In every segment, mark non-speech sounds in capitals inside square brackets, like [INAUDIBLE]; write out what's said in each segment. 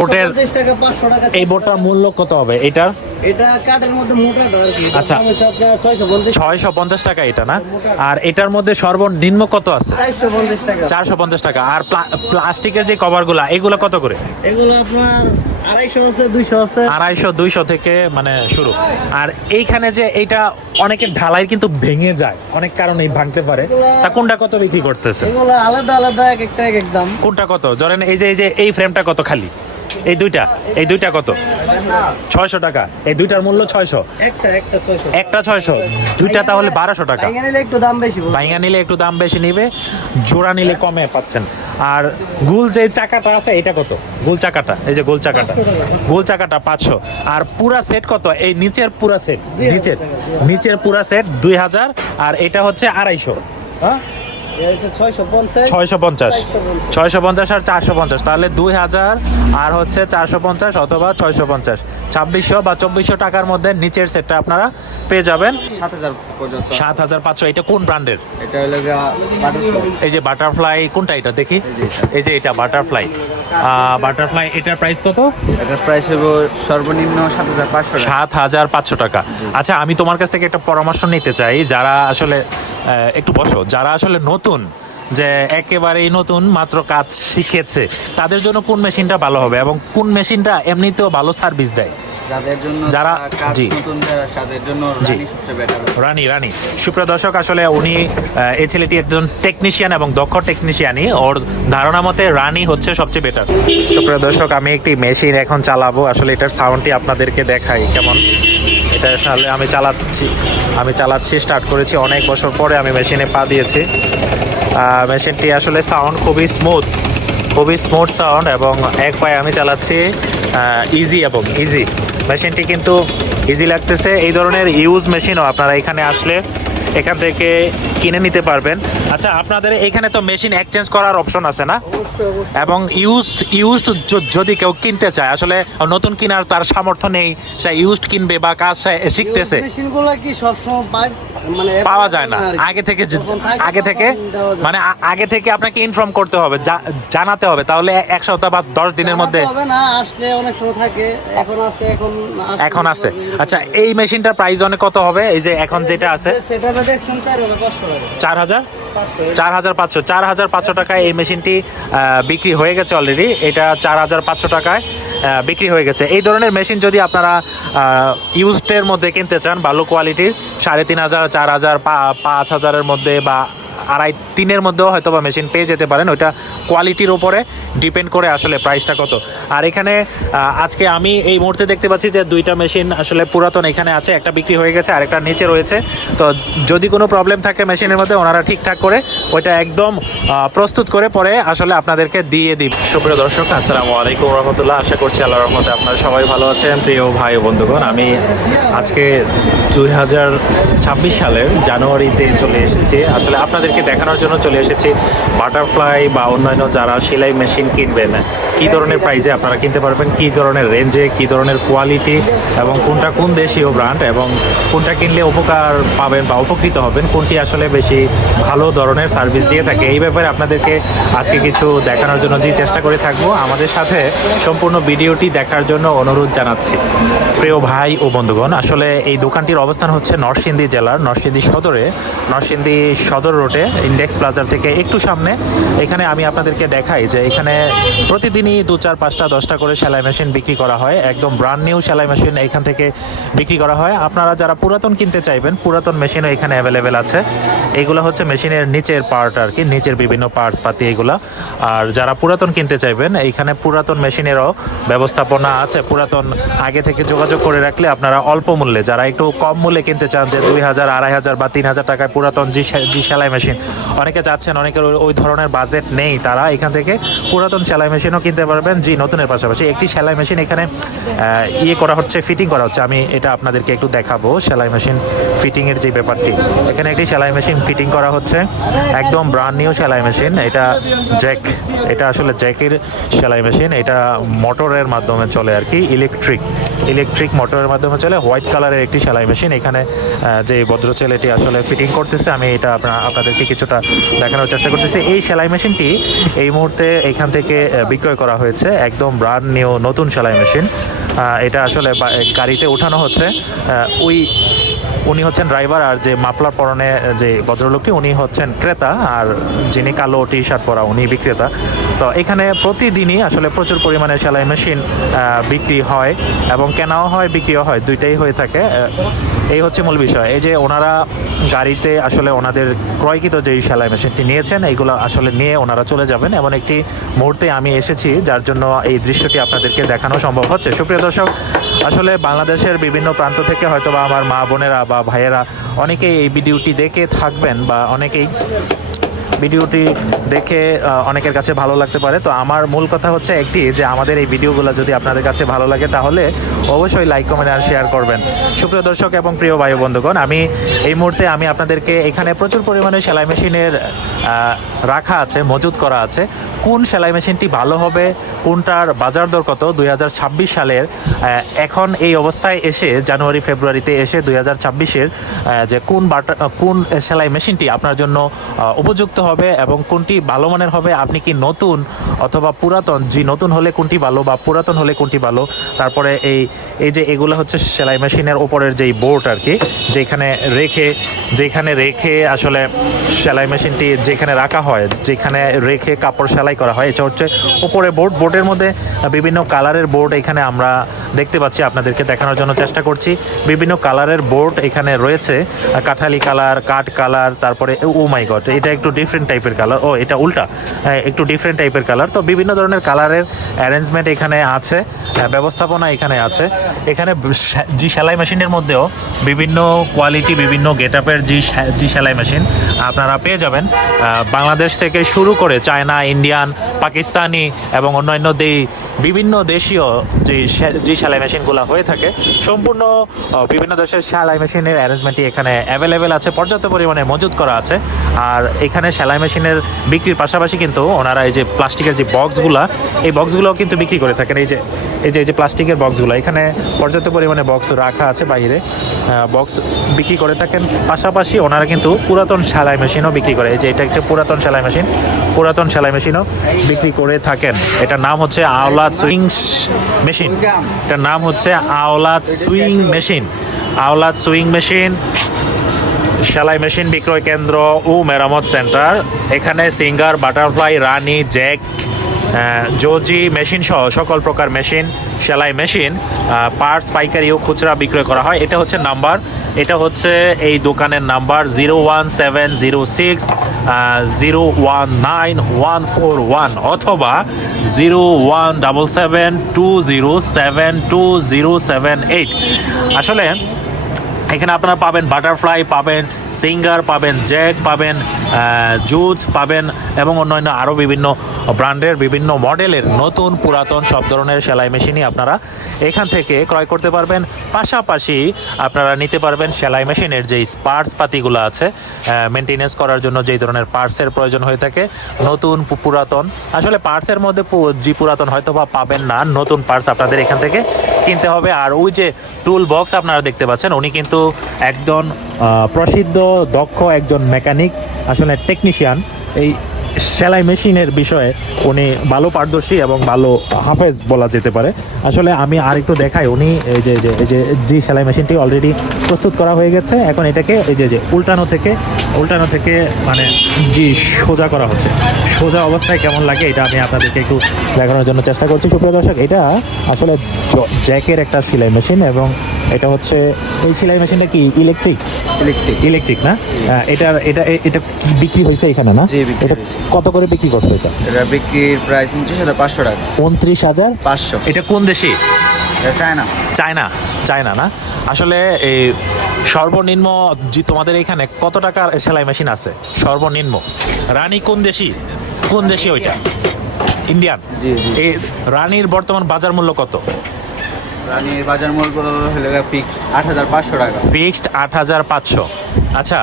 বোটের 150 টাকা 500 টাকা এই বোটটার মূল্য কত হবে? এটা কাঠের মধ্যে মোটাটা আচ্ছা। দাম হচ্ছে আপনার 650 ছয়শো পঞ্চাশ টাকা এটা না? আর এটার মধ্যে সর্বনিম্ন কত আছে? চারশো পঞ্চাশ টাকা। আর প্লাস্টিকের যে কভারগুলা এগুলো কত করে? এগুলো আপনার আড়াইশো আছে দুইশো আছে। আড়াইশো দুইশো থেকে মানে শুরু। আর এইখানে যে এইটা অনেকের ঢালাই কিন্তু ভেঙে যায় অনেক কারণেই ভাঙতে পারে। তা কোনটা কত বিক্রি করতেছে? এগুলো আলাদা আলাদা এক একটা এক এক দাম। কোনটা কত? ধরেন এই যে এই যে এই ফ্রেমটা কত খালি? এই দুইটা এই দুইটা কত? ছয়শো টাকা। এই দুইটার মূল্য ছয়শো। একটা ছয়শো। দুইটা তাহলে বারোশো টাকা। একটু দাম বেশি। বাইঙ্গা নিলে একটু দাম বেশি নিবে জোড়া নিলে কমে পাচ্ছেন। আর গুল যে চাকাটা আছে এটা কত? গোল চাকাটা এই যে গোল চাকাটা। গোল চাকাটা পাঁচশো। আর পুরা সেট কত? এই নিচের পুরা সেট নিচের নিচের পুরা সেট দুই হাজার আর এটা হচ্ছে আড়াইশো। হ্যাঁ? ছয়শো পঞ্চাশ। ছয়শো পঞ্চাশ। আর চারশো পঞ্চাশ। তাহলে দুই হাজার আর হচ্ছে চারশো পঞ্চাশ অথবা ছয়শো পঞ্চাশ। ছাব্বিশশো বা চব্বিশশো টাকার মধ্যে নিচের সেটটা আপনারা পেয়ে যাবেন। সাত হাজার সাত হাজার পাঁচশো। এটা কোন ব্র্যান্ডের? এই যে বাটারফ্লাই কোনটা এটা? দেখি। এই যে এটা। বাটারফ্লাই বাটারফ্লাই এটার প্রাইস কত? এটার প্রাইস হবে সর্বনিম্ন সাত হাজার পাঁচশো সাত হাজার পাঁচশো টাকা। আচ্ছা আমি তোমার কাছ থেকে একটা পরামর্শ নিতে চাই যারা আসলে আহ, একটু বসো যারা আসলে নতুন যে একেবারেই নতুন মাত্র কাজ শিখেছে। তাদের জন্য কোন মেশিনটা ভালো হবে এবং কোন মেশিনটা এমনিতেও ভালো সার্ভিস দেয়? যাদের জন্য যারা- জি। জন্য। রানী রানী সুপ্রিয় দর্শক আসলে উনি এই ছেলেটি একজন টেকনিশিয়ান এবং দক্ষ টেকনিশিয়ানই ওর ধারণা মতে রানী হচ্ছে সবচেয়ে বেটার সুপ্রিয় দর্শক আমি একটি মেশিন এখন চালাবো। আসলে এটার সাউন্ডটি আপনাদেরকে দেখাই কেমন। এটা আসলে আমি চালাচ্ছি। আমি চালাচ্ছি স্টার্ট করেছি। অনেক বছর পরে আমি মেশিনে পা দিয়েছি। মেশিনটি আসলে সাউন্ড খুবই স্মুথ খুবই স্মুথ সাউন্ড এবং এক পায়ে আমি চালাচ্ছি ইজি এবং ইজি মেশিনটি কিন্তু ইজি লাগতেছে। এই ধরনের ইউজ মেশিনও আপনারা এখানে আসলে এখান থেকে কিনে নিতে পারবেন। আচ্ছা আপনাদের এখানে তো মেশিন এক্সচেঞ্জ করার অপশন আছে না? এবং ইউজড ইউজড যদি কেউ কিনতে চায় আসলে নতুন কেনার তার সামর্থ্য নেই সে ইউজড কিনবে বা কাজ শিখতেছে। মেশিনগুলো কি সবসময় পায় মানে পাওয়া যায় না। আগে থেকে আগে থেকে। মানে আগে থেকে আপনাকে ইনফর্ম করতে হবে জানাতে হবে। তাহলে এক সপ্তাহ বা দশ দিনের মধ্যে হবে না আসলে অনেক সময় থাকে। এখন আছে এখন এখন আছে। আচ্ছা এই মেশিনটার প্রাইস অনেক কত হবে? এই যে এখন যেটা আছে সেটা দেখছেন চার হাজার চার হাজার পাঁচশো। চার হাজার পাঁচশো টাকায় এই মেশিনটি বিক্রি হয়ে গেছে অলরেডি এটা চার হাজার পাঁচশো টাকায় বিক্রি হয়ে গেছে। এই ধরনের মেশিন যদি আপনারা ইউজডের মধ্যে কিনতে চান ভালো কোয়ালিটির সাড়ে তিন হাজার, চার হাজার পাঁচ হাজারের মধ্যে বা আড়াই তিনের মধ্যেও হয়তো বা মেশিন পেয়ে যেতে পারেন। ওইটা কোয়ালিটির ওপরে ডিপেন্ড করে আসলে প্রাইসটা কত। আর এখানে আজকে আমি এই মুহূর্তে দেখতে পাচ্ছি যে দুইটা মেশিন আসলে পুরাতন এখানে আছে, একটা বিক্রি হয়ে গেছে আর একটা নিচে রয়েছে। তো যদি কোনো প্রবলেম থাকে মেশিনের মধ্যে, ওনারা ঠিকঠাক করে ওইটা একদম প্রস্তুত করে পরে আসলে আপনাদেরকে দিয়ে দিই সুপ্রিয় দর্শক, আসসালামু আলাইকুম রহমতুল্লাহ। আশা করছি আল্লাহ রহমতে আপনারা সবাই ভালো আছেন, প্রিয় ভাই ও বন্ধুগণ। আমি আজকে দুই হাজার ছাব্বিশ সালের জানুয়ারিতে চলে এসেছি। আসলে আপনাদেরকে দেখানোর জন্য চলে এসেছি। বাটারফ্লাই বা অন্যান্য যারা সেলাই মেশিন কিনবেন কি ধরনের প্রাইসে আপনারা কিনতে পারবেন? কি ধরনের রেঞ্জে কি ধরনের কোয়ালিটি এবং কোনটা কোন দেশীয় ব্র্যান্ড এবং কোনটা কিনলে উপকার পাবেন বা উপকৃত হবেন, কোনটি আসলে বেশি ভালো ধরনের সার্ভিস দিয়ে থাকে, এই ব্যাপারে আপনাদেরকে আজকে কিছু দেখানোর জন্য দিয়ে চেষ্টা করে থাকব। আমাদের সাথে সম্পূর্ণ ভিডিওটি দেখার জন্য অনুরোধ জানাচ্ছি। প্রিয় ভাই ও বন্ধুগণ, আসলে এই দোকানটির অবস্থান হচ্ছে নরসিংদী জেলার নরসিংদী সদরে। নরসিংদী সদর রোডে ইন্ডেক্স প্লাজার থেকে একটু সামনে। এখানে আমি আপনাদেরকে দেখাই যে এখানে প্রতিদিনই দু চার, পাঁচটা, দশটা করে সেলাই মেশিন বিক্রি করা হয়। একদম ব্র্যান্ড নিউ সেলাই মেশিন এখান থেকে বিক্রি করা হয়। আপনারা যারা পুরাতন কিনতে চাইবেন, পুরাতন মেশিনও এখানে অ্যাভেলেবেল আছে। এগুলো হচ্ছে মেশিনের নিচের পার্ট আর কি, নিচের বিভিন্ন পার্টস পাতি এগুলো। আর যারা পুরাতন কিনতে চাইবেন এইখানে পুরাতন মেশিনেরও ব্যবস্থাপনা আছে। পুরাতন আগে থেকে যোগাযোগ করে রাখলে আপনারা অল্প মূল্যে, যারা একটু কম মূল্যে কিনতে চান, যে দুই হাজার, আড়াই হাজার বা তিন হাজার টাকায় পুরাতন জি জি সেলাই মেশিন অনেকে চাচ্ছেন অনেকের ওই ধরনের বাজেট নেই। তারা এখান থেকে পুরাতন সেলাই মেশিনও কিনতে পারবেন। জি, নতুনের পাশাপাশি একটি সেলাই মেশিন এখানে ইয়ে করা হচ্ছে ফিটিং করা হচ্ছে। আমি এটা আপনাদেরকে একটু দেখাবো, সেলাই মেশিন ফিটিংয়ের যে ব্যাপারটি। এখানে একটি সেলাই মেশিন ফিটিং করা হচ্ছে, একদম ব্রান্ড নিউ সেলাই মেশিন। এটা জ্যাক এটা আসলে জ্যাকের সেলাই মেশিন। এটা মোটরের মাধ্যমে চলে আর কি ইলেকট্রিক ইলেকট্রিক মোটরের মাধ্যমে চলে। হোয়াইট কালারের একটি সেলাই মেশিন। এখানে যে ভদ্র ছেলেটি আসলে ফিটিং করতেছে, আমি এটা আপনা- আপনাদেরকে কিছুটা দেখানোর চেষ্টা করতেছি। এই সেলাই মেশিনটি এই মুহূর্তে এখান থেকে বিক্রয় করা করা হয়েছে একদম ব্রান্ড নিউ নতুন সেলাই মেশিন এটা আসলে গাড়িতে ওঠানো হচ্ছে। ওই উনি হচ্ছেন ড্রাইভার আর যে মাফলার পরনে, যে ভদ্রলোকটি, উনি হচ্ছেন ক্রেতা আর যিনি কালো টি শার্ট পরা উনি বিক্রেতা। তো এখানে প্রতিদিনই আসলে প্রচুর পরিমাণে সেলাই মেশিন বিক্রি হয় এবং কেনাও হয়, বিক্রিও হয়, দুইটাই হয়ে থাকে। এই হচ্ছে মূল বিষয়। এই যে ওনারা গাড়িতে আসলে ওনাদের ক্রয়কৃত যে সেলাই মেশিনটি নিয়েছেন এইগুলো আসলে নিয়ে ওনারা চলে যাবেন। এমন একটি মুহূর্তে আমি এসেছি, যার জন্য এই দৃশ্যটি আপনাদেরকে দেখানো সম্ভব হচ্ছে। সুপ্রিয় দর্শক, আসলে বাংলাদেশের বিভিন্ন প্রান্ত থেকে হয়তো বা আমার মা বোনেরা বা ভাইয়েরা অনেকেই এই ভিডিওটি দেখে থাকবেন বা অনেকেই ভিডিওটি দেখে অনেকের কাছে ভালো লাগতে পারে। তো আমার মূল কথা হচ্ছে একটি, যে আমাদের এই ভিডিওগুলো যদি আপনাদের কাছে ভালো লাগে, তাহলে অবশ্যই লাইক, কমেন্ট আর শেয়ার করবেন। সুপ্রিয় দর্শক এবং প্রিয় ভাই বন্ধুগণ, আমি এই মুহূর্তে আমি আপনাদেরকে এখানে প্রচুর পরিমাণে সেলাই মেশিনের রাখা আছে, মজুত করা আছে। কোন সেলাই মেশিনটি ভালো হবে, কোনটার বাজার দর কত, দুই হাজার ছাব্বিশ সালের এখন এই অবস্থায় এসে জানুয়ারি, ফেব্রুয়ারিতে এসে দুই হাজার যে কোন বাটা, কোন সেলাই মেশিনটি আপনার জন্য উপযুক্ত হবে এবং কোনটি ভালো মানের হবে, আপনি কি নতুন অথবা পুরাতন? জি, নতুন হলে কোনটি ভালো বা পুরাতন হলে কোনটি ভালো? তারপরে এই এই যে এগুলো হচ্ছে সেলাই মেশিনের ওপরের যেই বোর্ড আর কি, যেখানে রেখে যেখানে রেখে আসলে সেলাই মেশিনটি যেখানে রাখা হয়, যেখানে রেখে কাপড় সেলাই করা হয়, এটা হচ্ছে ওপরে বোর্ড। বোর্ডের মধ্যে বিভিন্ন কালারের বোর্ড এখানে আমরা দেখতে পাচ্ছি, আপনাদেরকে দেখানোর জন্য চেষ্টা করছি। বিভিন্ন কালারের বোর্ড এখানে রয়েছে, কাঠালি কালার, কাঠ কালার, তারপরে, ও মাই এটা একটু ডিফারেন্ট টাইপের কালার ও এটা উল্টা। হ্যাঁ, একটু ডিফারেন্ট টাইপের কালার তো বিভিন্ন ধরনের কালারের অ্যারেঞ্জমেন্ট এখানে আছে ব্যবস্থাপনা এখানে আছে। এখানে জি সেলাই মেশিনের মধ্যেও বিভিন্ন কোয়ালিটি বিভিন্ন গেট আপের জি জি সেলাই মেশিন আপনারা পেয়ে যাবেন। বাংলাদেশ থেকে শুরু করে চায়না ইন্ডিয়ান পাকিস্তানি এবং অন্যান্য দেই বিভিন্ন দেশীয় যে যে সেলাই মেশিনগুলো হয়ে থাকে। সম্পূর্ণ বিভিন্ন দেশের সেলাই মেশিনের অ্যারেঞ্জমেন্টই এখানে অ্যাভেলেবেল আছে পর্যাপ্ত পরিমাণে মজুত করা আছে। আর এখানে সেলাই মেশিনের বিক্রির পাশাপাশি কিন্তু ওনারা এই যে প্লাস্টিকের যে বক্সগুলা, এই বক্সগুলোও কিন্তু বিক্রি করে থাকেন। এই যে এই যে এই যে প্লাস্টিকের বক্সগুলো, এখানে পর্যাপ্ত পরিমাণে বক্স রাখা আছে বাইরে। বক্স বিক্রি করে থাকেন। পাশাপাশি ওনারা কিন্তু পুরাতন সেলাই মেশিনও বিক্রি করে। এই যে এটা একটা পুরাতন সেলাই মেশিন। পুরাতন সেলাই মেশিনও বিক্রি করে থাকেন। এটার নাম হচ্ছে আওলাদ সুইং মেশিন। এটার নাম হচ্ছে Awlad sewing machine. Awlad sewing machine সেলাই মেশিন বিক্রয় কেন্দ্র ও মেরামত সেন্টার। এখানে Singer, Butterfly, Rani, Jack Juki machine সহ সকল প্রকার মেশিন, সেলাই মেশিন পার্টস পাইকারি ও খুচরা বিক্রয় করা হয়। এটা হচ্ছে নাম্বার। এটা হচ্ছে এই দোকানের number zero one seven zero six zero one nine one four one অথবা zero one double seven two zero seven two zero seven eight. আসলে এখানে আপনারা পাবেন বাটারফ্লাই, পাবেন সিঙ্গার, পাবেন জ্যাক পাবেন জুজ পাবেন এবং অন্যান্য আরও বিভিন্ন ব্র্যান্ডের বিভিন্ন মডেলের নতুন পুরাতন সব ধরনের সেলাই মেশিনই আপনারা এখান থেকে ক্রয় করতে পারবেন। পাশাপাশি আপনারা নিতে পারবেন সেলাই মেশিনের যেই পার্টস পাতিগুলো আছে মেনটেনেন্স করার জন্য যেই ধরনের পার্টসের প্রয়োজন হয়ে থাকে, নতুন পুরাতন। আসলে পার্টসের মধ্যে জি পুরাতন হয়তো বা পাবেন না, নতুন পার্টস আপনাদের এখান থেকে কিনতে হবে। আর ওই যে টুল বক্স আপনারা দেখতে পাচ্ছেন, উনি কিন্তু একজন প্রসিদ্ধ, দক্ষ একজন মেকানিক, আসলে টেকনিশিয়ান এই সেলাই মেশিনের বিষয়ে উনি ভালো পারদর্শী এবং ভালো হাফেজ বলা যেতে পারে। আসলে আমি আর একটু দেখাই, উনি এই যে যে- এই যে জি সেলাই মেশিনটি অলরেডি প্রস্তুত করা হয়ে গেছে, এখন এটাকে এই যে যে, উল্টানো থেকে উল্টানো থেকে মানে জি, সোজা করা হচ্ছে। সোজা অবস্থায় কেমন লাগে এটা আমি আপনাদেরকে একটু দেখানোর জন্য চেষ্টা করছি। সুপ্রিয় দর্শক, এটা আসলে জ্যাকের একটা সেলাই মেশিন এবং এটা হচ্ছে এই সেলাই মেশিনটা কি ইলেকট্রিক ইলেকট্রিক ইলেকট্রিক না? এটা এটা এটা বিক্রি হয়েছে এখানে না? এটা কত করে বিক্রি করছে এটা? এটা বিক্রির প্রাইস উনত্রিশ হাজার পাঁচশো টাকা। উনত্রিশ হাজার? পাঁচশো। এটা কোন দেশি? চায়না। চায়না চায়না না? আসলে এই সর্বনিম্ন যে তোমাদের এখানে কত টাকার সেলাই মেশিন আছে? সর্বনিম্ন। রানী কোন দেশি? কোন দেশি ওইটা? ইন্ডিয়ান। এই রানীর বর্তমান বাজার মূল্য কত? রানীর বাজার মূল্য হলো ফিক্সড আট হাজার পাঁচশো টাকা। ফিক্সড আট হাজার পাঁচশো। আচ্ছা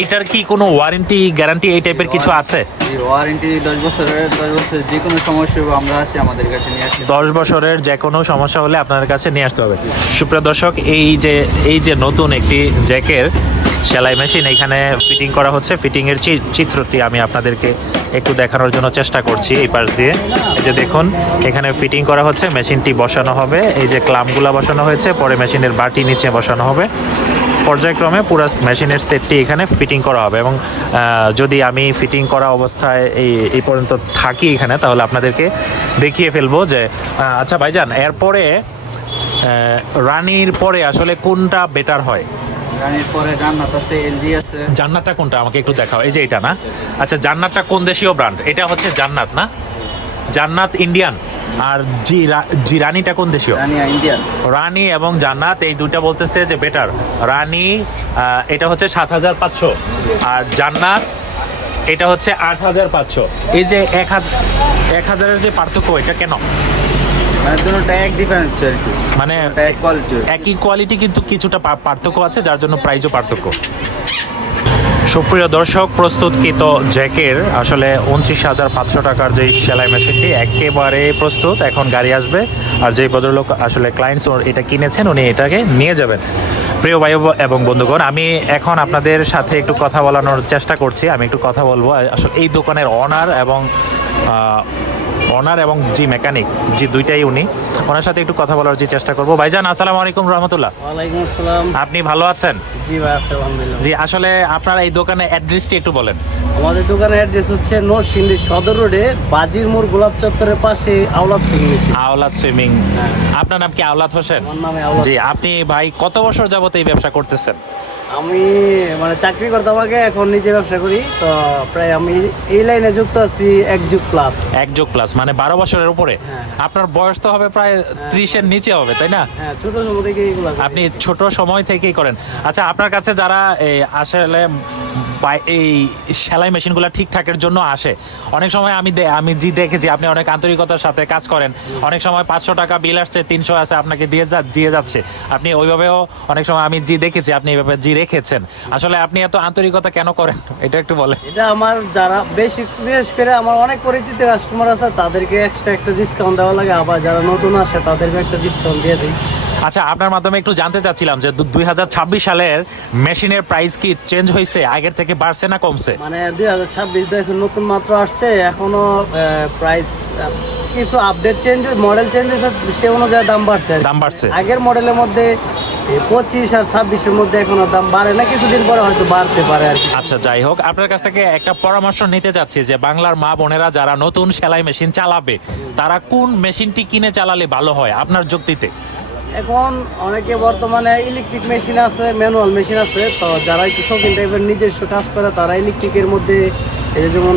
এইটার কি কোনো ওয়ারেন্টি গ্যারান্টি এই টাইপের কিছু আছে? ওয়ারেন্টি দশ বছরের দশ বছরের যে কোনো সমস্যা আমরা আছি আমাদের কাছে নিয়ে আসি দশ বছরের যে কোনো সমস্যা হলে আপনাদের কাছে নিয়ে আসতে হবে। সুপ্রিয় দর্শক এই যে এই যে নতুন একটি জ্যাকের সেলাই মেশিন। এখানে ফিটিং করা হচ্ছে। ফিটিংয়ের চিত্রটি আমি আপনাদেরকে একটু দেখানোর জন্য চেষ্টা করছি এই পাশ দিয়ে। এই যে দেখুন, এখানে ফিটিং করা হচ্ছে। মেশিনটি বসানো হবে। এই যে ক্লামগুলা বসানো হয়েছে, পরে মেশিনের বাটি নিচে বসানো হবে। পর্যায়ক্রমে পুরো মেশিনের সেটটি এখানে ফিটিং করা হবে। এবং যদি আমি ফিটিং করা অবস্থায় এই এই পর্যন্ত থাকি এখানে, তাহলে আপনাদেরকে দেখিয়ে ফেলব যে আচ্ছা ভাইজান, এরপরে রানির পরে আসলে কোনটা বেটার হয়? রানির পরে জান্নাত আছে এলজি আছে। জান্নাতটা কোনটা? আমাকে একটু দেখাও। এই যে এটা না? আচ্ছা জান্নাতটা কোন দেশীয় ব্র্যান্ড এটা হচ্ছে জান্নাত না? জান্নাত ইন্ডিয়ান আর জি জি রানিটা কোন দেশীয়? ইন্ডিয়ান রানী এবং জান্নাত এই দুইটা বলতেছে যে বেটার রানী এটা হচ্ছে সাত হাজার পাঁচশো। আর জান্নাত এটা হচ্ছে আট হাজার পাঁচশো। এই যে এক হাজার এক হাজারের যে পার্থক্য এটা কেন? মানে ডিফারেন্স মানে কোয়ালিটি একই কোয়ালিটি কিন্তু কিছুটা পার্থক্য আছে যার জন্য প্রাইজও পার্থক্য। সুপ্রিয় দর্শক প্রস্তুতকৃত জ্যাকের আসলে উনত্রিশ হাজার পাঁচশো টাকার যে সেলাই মেশিনটি একেবারে প্রস্তুত এখন গাড়ি আসবে। আর যে ভদ্রলোক আসলে ক্লায়েন্টস এটা কিনেছেন উনি এটাকে নিয়ে যাবেন। প্রিয় ভাই এবং বন্ধুগণ আমি এখন আপনাদের সাথে একটু কথা বলানোর চেষ্টা করছি। আমি একটু কথা বলব আসলে এই দোকানের অনার এবং অনার এবং জি মেকানিক জি দুইটাই উনি। ওনার সাথে একটু কথা বলার যে চেষ্টা করব। ভাইজান আসসালামু আলাইকুম রহমতুল্লাহ। ওয়ালাইকুম আসসালাম। আপনি ভালো আছেন? জি ভাই আলহামদুলিল্লাহ। জি আসলে আপনার এই দোকানের অ্যাড্রেসটি একটু বলেন। আমাদের দোকানের অ্যাড্রেস হচ্ছে নরসিংদী সদর রোডে বাজির মোড় গোলাপ চত্বরের পাশে আওলাদ সুইমিং আওলাদ সুইমিং হ্যাঁ। আপনার নাম কি আওলাদ হোসেন? আমার নামে আওলাদ জি আপনি ভাই কত বছর যাবত এই ব্যবসা করতেছেন? আমি মানে চাকরি করতে আমাকে এখন নিজে ব্যবসা করি তো প্রায় আমি এই লাইনে যুক্ত আছি এক যুগ প্লাস এক যুগ প্লাস মানে বারো বছরের উপরে। হ্যাঁ। আপনার বয়স তো হবে প্রায় ত্রিশের নিচে হবে তাই না? হ্যাঁ ছোট সময় থেকে আপনি ছোট সময় থেকেই করেন। আচ্ছা আপনার কাছে যারা আসলে এই সেলাই মেশিনগুলো ঠিকঠাকের জন্য আসে। অনেক সময় আমি আমি জি দেখেছি, আপনি অনেক আন্তরিকতার সাথে কাজ করেন। অনেক সময় পাঁচশো টাকা বিল আসছে, তিনশো আছে, আপনাকে দিয়ে যা দিয়ে যাচ্ছে। আপনি ওইভাবেও অনেক সময় আমি জি দেখেছি, আপনি এইভাবে জি রেখেছেন। আসলে আপনি এত আন্তরিকতা কেন করেন? [LAUGHS] এটা একটু বলেন। এটা আমার যারা বেশি, বিশেষ করে আমার অনেক পরিচিত কাস্টমার আছে, তাদেরকে এক্সট্রা একটা ডিসকাউন্ট দেওয়া লাগে। আবার যারা নতুন আসে, তাদেরকে একটা ডিসকাউন্ট দিয়ে দিই। আচ্ছা আপনার মাধ্যমে একটু জানতে চাচ্ছিলাম যে দুই হাজার ছাব্বিশ সালের মেশিনের প্রাইস কি চেঞ্জ হয়েছে? আগের থেকে বাড়ছে না কমছে? মানে দুই হাজার ছাব্বিশ দেখুন নতুন মাত্র আসছে এখনও প্রাইস কিছু আপডেট চেঞ্জ মডেল চেঞ্জ হয়েছে সে অনুযায়ী দাম বাড়ছে দাম বাড়ছে। আগের মডেলের মধ্যে পঁচিশ আর ছাব্বিশের মধ্যে এখনও দাম বাড়ে না কিছুদিন পরে হয়তো বাড়তে পারে আর আচ্ছা যাই হোক আপনার কাছ থেকে একটা পরামর্শ নিতে চাচ্ছি যে বাংলার মা বোনেরা যারা নতুন সেলাই মেশিন চালাবে তারা কোন মেশিনটি কিনে চালালে ভালো হয় আপনার যুক্তিতে? এখন অনেকে বর্তমানে ইলেকট্রিক মেশিন আছে ম্যানুয়াল মেশিন আছে তো যারা একটু শৌখিন টাইপের নিজস্ব কাজ করে তারা ইলেকট্রিকের মধ্যে এই যেমন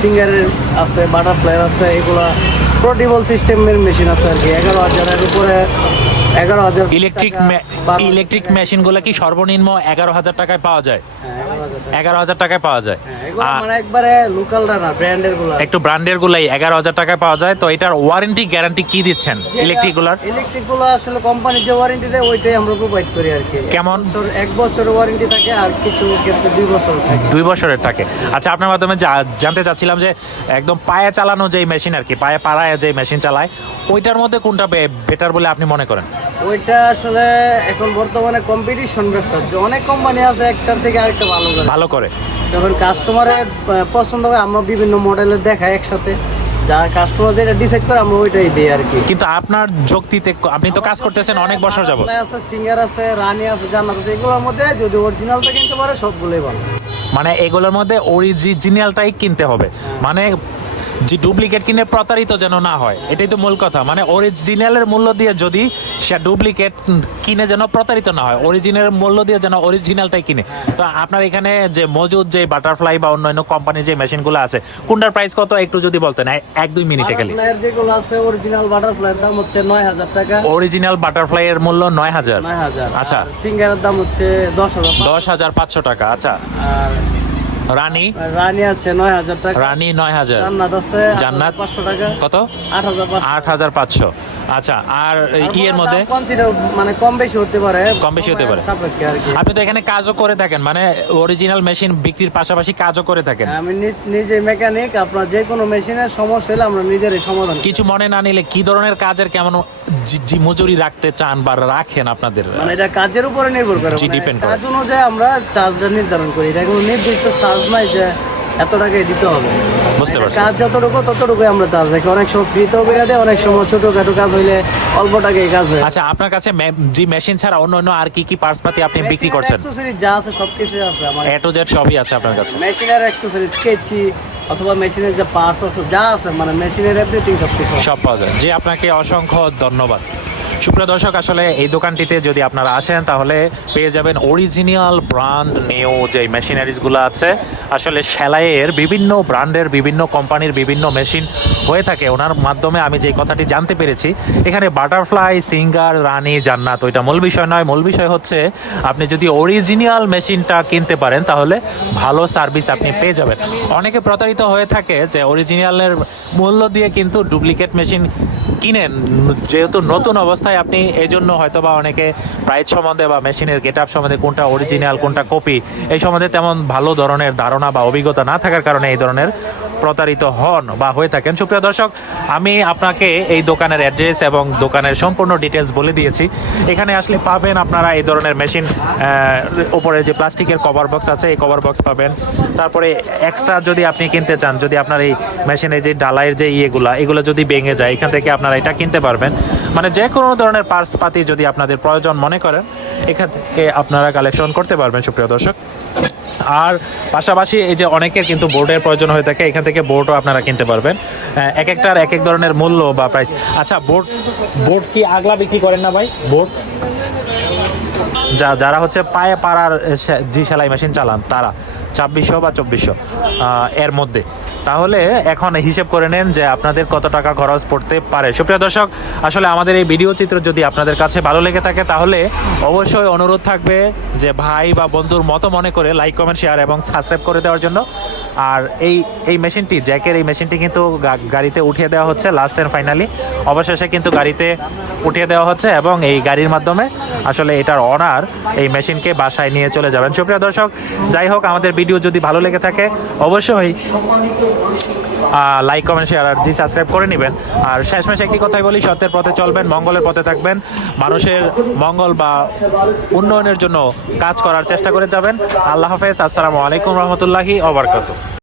সিঙ্গারের আছে বাটারফ্লাই আছে এগুলা পোর্টেবল সিস্টেমের মেশিন আছে আর কি। এগারো হাজারের উপরে এগারো হাজার ইলেকট্রিক ইলেকট্রিক মেশিনগুলো কি সর্বনিম্ন এগারো হাজার টাকায় পাওয়া যায়? হ্যাঁ, এগারো হাজার টাকা। এগারো হাজার টাকায় পাওয়া যায়। মানে একটু ব্র্যান্ডের গুলাই এগারো হাজার টাকায় পাওয়া যায়। তো এটার ওয়ারেন্টি গ্যারান্টি কি দিচ্ছেন ইলেকট্রিকগুলার? ইলেকট্রিকগুলো আসলে যে ওয়ারেন্টি দেয় ওইটাই আমরা প্রোভাইড করি আর কি। কেমন? এক বছরের ওয়ারেন্টি থাকে আর কিছু ক্ষেত্রে দুই বছর থাকে। দুই বছরের থাকে। আচ্ছা আপনার মাধ্যমে জানতে চাচ্ছিলাম যে একদম পায়ে চালানো যে মেশিন আর কি পায়ে পাড়ায় যে মেশিন চালায় ওইটার মধ্যে কোনটা বেটার বলে আপনি মনে করেন? ওইটা আসলে এখন বর্তমানে কম্পিটিশন ব্যবসা। অনেক কোম্পানি আছে একটার থেকে আরেকটা ভালো করে। ভালো করে। যখন কাস্টমারের পছন্দ করে আমরা বিভিন্ন মডেলের দেখাই একসাথে। যা কাস্টমার যেটা ডিসাইড করে আমরা ওইটাই দিই আর কি। কিন্তু আপনার যুক্তিতে আপনি তো কাজ করতেছেন অনেক বছর যাবত আছে সিঙ্গার আছে রানী আছে জান্নাত আছে এগুলোর মধ্যে যদি অরিজিনালটা কিনতে পারে সবগুলোই ভালো। মানে এগুলোর মধ্যে অরিজিনালটাই কিনতে হবে। মানে যে ডুপ্লিকেট কিনে প্রতারিত যেন না হয় এটাই তো মূল কথা। মানে অরিজিনালের মূল্য দিয়ে যদি সে ডুপ্লিকেট কিনে যেন প্রতারিত না হয় অরিজিনাল মূল্য দিয়ে যেন অরিজিনালটাই কিনে। তো আপনার এখানে যে মজুদ যে বাটারফ্লাই বা অন্যান্য কোম্পানির যে মেশিনগুলো আছে কোনটার প্রাইস কত? একটু যদি বলতেন এক- দুই মিনিটে খালি। যেগুলো আছে অরিজিনাল বাটারফ্লাইয়ের দাম হচ্ছে নয় হাজার টাকা। অরিজিনাল বাটারফ্লাই এর মূল্য নয় হাজার। আচ্ছা। সিঙ্গারের দাম হচ্ছে দশ হাজার দশ হাজার পাঁচশো টাকা আচ্ছা। রানী? রানী আছে নয় হাজার টাকা। রানী নয় হাজার। জান্নাত আছে জান্নাত? পাঁচশো টাকা। কত? আট হাজার আট হাজার পাঁচশো। আচ্ছা আর ইয়ের মধ্যে? মানে কম বেশি হতে পারে। কম বেশি হতে পারে। আপনি তো এখানে কাজও করে থাকেন মানে অরিজিনাল মেশিন বিক্রির পাশাপাশি কাজও করে থাকেন। আমি নিজে মেকানিক আপনার যে কোনো মেশিনের সমস্যা হলে আমরা নিজেরই সমাধান কিছু মনে না নিলে কি ধরনের কাজের কেমন জি- মজুরি রাখতে চান বা রাখেন আপনাদের মানে এটা কাজের উপরে নির্ভর করে। জি, মানে depend করে। কাজ অনুযায়ী আমরা চার্জটা নির্ধারণ করি। এটা কোনো নির্দিষ্ট চার্জ নাই যে এত টাকাই দিতে হবে। বুঝতে পারছি। কাজ যতটুকু ততটুকুই আমরা চার্জ রাখি। অনেক সময় ফ্রিতেও বেড়ে দেয় অনেক সময় ছোটখাটো কাজ হইলে অল্প টাকায় কাজ হয়। আচ্ছা আপনার কাছে জি মেশিন ছাড়া অন্য অন্য আর কি কি পার্টস পাতি আপনি বিক্রি করছেন? অ্যাক্সেসরিজ যা আছে সবকিছু আছে আমার। এ টু জেড সবই আছে আপনার কাছে। মেশিনের অ্যাক্সেসরিজ কেচি অথবা মেশিনের যে পার্টস আছে, যা আছে মানে মেশিনের এভরিথিং সব কিছু সব পাওয়া যায়। জি, আপনাকে অসংখ্য ধন্যবাদ। সুপ্রিয় দর্শক, আসলে এই দোকানটিতে যদি আপনারা আসেন, তাহলে পেয়ে যাবেন অরিজিনাল ব্র্যান্ড নিউ যে মেশিনারিজগুলো আছে, আসলে সেলাইয়ের বিভিন্ন ব্র্যান্ডের বিভিন্ন কোম্পানির বিভিন্ন মেশিন হয়ে থাকে। ওনার মাধ্যমে আমি যে কথাটি জানতে পেরেছি, এখানে বাটারফ্লাই সিঙ্গার রানি জান্নাত। ওইটা মূল বিষয় নয়, মূল বিষয় হচ্ছে আপনি যদি অরিজিনাল মেশিনটা কিনতে পারেন, তাহলে ভালো সার্ভিস আপনি পেয়ে যাবেন। অনেকে প্রতারিত হয়ে থাকে যে অরিজিনালের মূল্য দিয়ে কিন্তু ডুপ্লিকেট মেশিন কিনেন। যেহেতু নতুন অবস্থায় আপনি এই জন্য হয়তো বা অনেকে প্রাইস সম্বন্ধে বা মেশিনের গেট আপ সম্বন্ধে কোনটা অরিজিনাল কোনটা কপি এই সম্বন্ধে তেমন ভালো ধরনের ধারণা বা অভিজ্ঞতা না থাকার কারণে এই ধরনের প্রতারিত হন বা হয়ে থাকেন। সুপ্রিয় দর্শক, আমি আপনাকে এই দোকানের অ্যাড্রেস এবং দোকানের সম্পূর্ণ ডিটেলস বলে দিয়েছি। এখানে আসলে পাবেন আপনারা এই ধরনের মেশিন উপরে যে প্লাস্টিকের কভার বক্স আছে, এই কভার বক্স পাবেন। তারপরে এক্সট্রা যদি আপনি কিনতে চান, যদি আপনার এই মেশিনে যে ডালাইয়ের যে ইয়েগুলা, এগুলো যদি ভেঙে যায়, এখান থেকে আপনারা এটা কিনতে পারবেন। মানে যে কোনো ধরনের পার্টস পাতি যদি আপনাদের প্রয়োজন মনে করেন, এখান থেকে আপনারা কালেকশন করতে পারবেন, সুপ্রিয় দর্শক। আর পাশাপাশি এই যে অনেকের কিন্তু বোর্ডের প্রয়োজন হয়ে থাকে, এখান থেকে বোর্ডও আপনারা কিনতে পারবেন। এক একটার এক এক ধরনের মূল্য বা প্রাইস আচ্ছা বোর্ড বোর্ড কি আগলা বিক্রি করেন না ভাই? বোর্ড? যা, যারা হচ্ছে পায়ে পাড়ার জি সেলাই মেশিন চালান, তারা। ছাব্বিশশো বা চব্বিশশো এর মধ্যে। তাহলে এখন হিসেব করে নেন যে আপনাদের কত টাকা খরচ পড়তে পারে। সুপ্রিয় দর্শক, আসলে আমাদের এই ভিডিও চিত্র যদি আপনাদের কাছে ভালো লেগে থাকে, তাহলে অবশ্যই অনুরোধ থাকবে যে ভাই বা বন্ধুর মতো মনে করে লাইক কমেন্ট শেয়ার এবং সাবস্ক্রাইব করে দেওয়ার জন্য। আর এই এই মেশিনটি, জ্যাকের এই মেশিনটি কিন্তু গাড়িতে উঠিয়ে দেওয়া হচ্ছে লাস্ট অ্যান্ড ফাইনালি অবশেষে কিন্তু গাড়িতে উঠিয়ে দেওয়া হচ্ছে এবং এই গাড়ির মাধ্যমে আসলে এটার অনার এই মেশিনকে বাসায় নিয়ে চলে যাবেন। সুপ্রিয় দর্শক, যাই হোক, আমাদের ভিডিও যদি ভালো লেগে থাকে, অবশ্যই লাইক কমেন্ট শেয়ার আর জি সাবস্ক্রাইব করে নেবেন। আর শেষমেশ একটি কথাই বলি, সত্যের পথে চলবেন, মঙ্গলের পথে থাকবেন, মানুষের মঙ্গল বা উন্নয়নের জন্য কাজ করার চেষ্টা করে যাবেন। আল্লাহ হাফেজ, আসসালামু আলাইকুম রহমতুল্লাহি ওবরকাতু